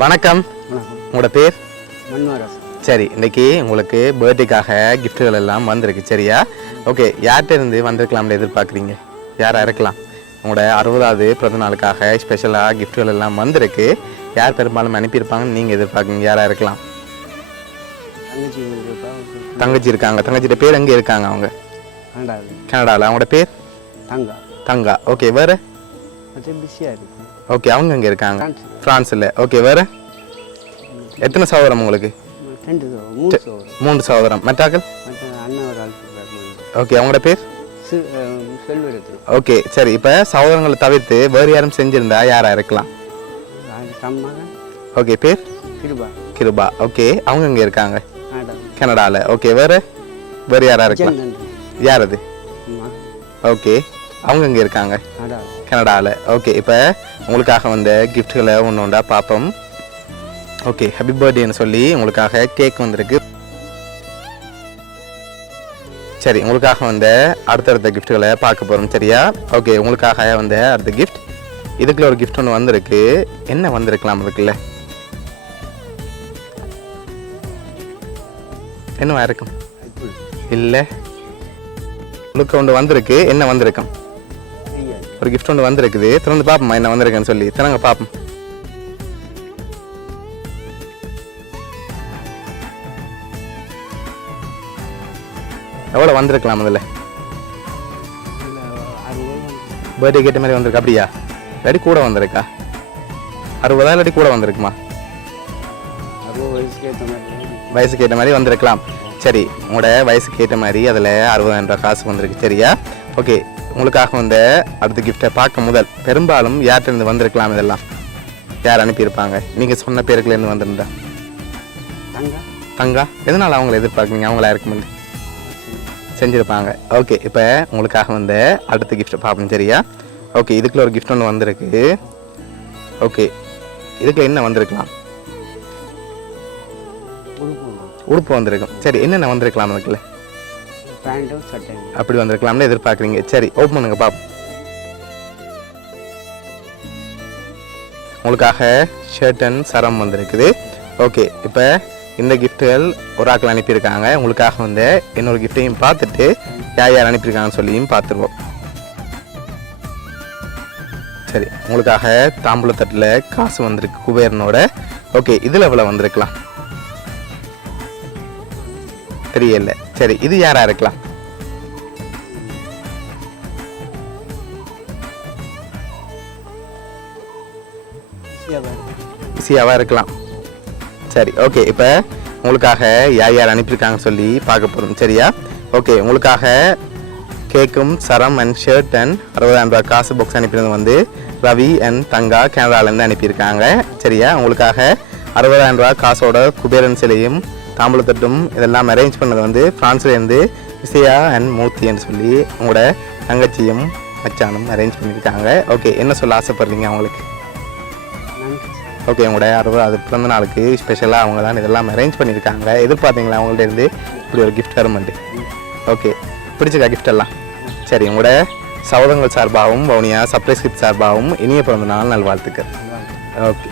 வணக்கம். உங்களோட பேர்? மன்மராஜ். சரி, இன்னைக்கு உங்களுக்கு பர்த்டேக்காக கிஃப்ட்டுகள் எல்லாம் வந்திருக்கு. சரியா? ஓகே, யார்கிட்ட இருந்து வந்திருக்கலாம்னு எதிர்பார்க்குறீங்க? யாராக இருக்கலாம்? உங்களோட 60வது பிறந்த நாளுக்காக ஸ்பெஷலாக கிஃப்ட்டுகள் எல்லாம் வந்திருக்கு. யார் பெரும்பாலும் அனுப்பியிருப்பாங்கன்னு நீங்கள் எதிர்பார்க்குறீங்க? யாராக இருக்கலாம்? தங்கச்சி இருக்காங்க. தங்கச்சிட்ட பேர் எங்கே இருக்காங்க? அவங்க கனடாவில். அவங்களோட பேர் தங்கா. தங்கா. ஓகே, வேறு? பிஸியாக இருக்கு. ஓகே, அவங்க எங்கே இருக்காங்க? ஃப்ரான்ஸில். ஓகே, வேறு? எத்தனை சகோதரம் உங்களுக்கு? 3 சகோதரம். மற்றாக்கள்? ஓகே, அவங்களோட பேர்? ஓகே, சரி. இப்போ சகோதரங்களை தவிர்த்து வேறு யாரும் செஞ்சிருந்தா யாராக இருக்கலாம்? ஓகே, பேர்? கிருபா. ஓகே, அவங்க எங்கே இருக்காங்க? கனடாவில். ஓகே, வேறு யாராக இருக்கலாம்? யார் அது? ஓகே, அவங்க எங்கே இருக்காங்க? கனடாவில். ஓகே, இப்போ உங்களுக்காக வந்த கிஃப்ட்களை ஒன்று ஒன்றா பார்ப்போம். ஓகே, ஹாப்பி பர்த்டேன்னு சொல்லி உங்களுக்காக கேக் வந்திருக்கு. சரி, உங்களுக்காக வந்த அடுத்தடுத்த கிஃப்ட்களை பார்க்க போகிறோம். சரியா? ஓகே, உங்களுக்காக வந்த அடுத்த கிஃப்ட் இதுக்குள்ள ஒரு கிஃப்ட் ஒன்று வந்திருக்கு. என்ன வந்திருக்கலாம் அதுக்குள்ள? என்னவா இருக்கும்? இல்லை, உங்களுக்கு ஒன்று வந்திருக்கு. என்ன வந்திருக்கும்? ஒரு கிஃப்ட் ஒன்று வந்திருக்குது. திறந்து பார்ப்போமா என்ன வந்திருக்குன்னு சொல்லி. திறங்க பார்ப்போம். எவ்வளோ வந்திருக்கலாம் அதில்? பர்த்டே கேட்ட மாதிரி வந்திருக்கு. அப்படியா? இல்லாட்டி கூட வந்திருக்கா? 60 இல்லாட்டி கூட வந்திருக்குமா? வயசுக்கு ஏற்ற மாதிரி வந்திருக்கலாம். சரி, உங்களோட வயசுக்கு ஏற்ற மாதிரி அதில் 60,000 ரூபா காசு வந்திருக்கு. சரியா? ஓகே, உங்களுக்காக வந்த அடுத்த கிஃப்டை பார்க்க முதல் பெரும்பாலும் யார்கிட்டருந்து வந்திருக்கலாம்? இதெல்லாம் யார் அனுப்பியிருப்பாங்க? நீங்கள் சொன்ன பேருக்குலேருந்து வந்திருந்தா? தங்கா. எதனால் அவங்கள எதிர்பார்க்குறீங்க? அவங்களா இருக்கும்போது செஞ்சுருப்பாங்க. ஓகே, இப்போ உங்களுக்காக வந்த அடுத்த கிஃப்ட்டை பார்ப்போம். சரியா? ஓகே, இதுக்குள்ள ஒரு கிஃப்ட் ஒன்று வந்திருக்கு. ஓகே, இதுக்குள்ள என்ன வந்திருக்கலாம்? உடுப்பு வந்திருக்கும். சரி, என்னென்ன வந்திருக்கலாம் அதுக்குள்ள? அப்படி வந்திருக்கலாம்னு எதிர்பார்க்குறீங்க. சரி, ஓப்பன் பண்ணுங்க பாப்போம். உங்களுக்காக ஷர்ட் அண்ட் சரம் வந்திருக்குது. ஓகே, இப்போ இந்த கிஃப்ட்டுகள் ஒரு ஆக்கள் அனுப்பியிருக்காங்க. உங்களுக்காக வந்து இன்னொரு கிஃப்ட்டையும் பார்த்துட்டு யார் யார் அனுப்பியிருக்காங்கன்னு சொல்லியும் பார்த்துருவோம். சரி, உங்களுக்காக தாம்பூலத்தட்டில் காசு வந்திருக்கு குபேரனோட. ஓகே, இதில் எவ்வளோ வந்திருக்கலாம்? தெரியல. சரி, இது யாரா இருக்கலாம்? ஈஸியாவா இருக்கலாம். சரி, ஓகே, இப்போ உங்களுக்காக யார் யார் அனுப்பியிருக்காங்கன்னு சொல்லி பார்க்க போகிறோம். சரியா? ஓகே, உங்களுக்காக கேக்கும் சரம் அண்ட் ஷர்ட் அண்ட் 60,000 ரூபா காசு பாக்ஸ் அனுப்பினது வந்து ரவி அண்ட் தங்கா கனடாலேருந்து அனுப்பியிருக்காங்க. சரியா? உங்களுக்காக 60,000 ரூபா காசோட குபேரன் சிலையும் தாம்பூலத்தட்டும் இதெல்லாம் அரேஞ்ச் பண்ணது வந்து ஃப்ரான்ஸ்லேருந்து விசயா அண்ட் மூர்த்தின்னு சொல்லி உங்களோட தங்கச்சியும் மச்சானும் அரேஞ்ச் பண்ணியிருக்காங்க. ஓகே, என்ன சொல்ல ஆசைப்படுறீங்க அவங்களுக்கு? ஓகே, உங்களோட 60வது பிறந்த நாளுக்கு ஸ்பெஷலாக அவங்க தான் இதெல்லாம் அரேஞ்ச் பண்ணியிருக்காங்க. எதிர்பார்த்தீங்களா அவங்கள்ட்ட இருந்து இப்படி ஒரு கிஃப்ட் வருமெண்டு? ஓகே, பிடிச்சிக்கா கிஃப்ட் எல்லாம்? சரி, உங்களோட சகோதரங்கள் சார்பாகவும் வவுனியா சர்ப்ரைஸ் கிஃப்ட் சார்பாகவும் இனிய பிறந்த நாள் நல்வாழ்த்துக்கள். ஓகே.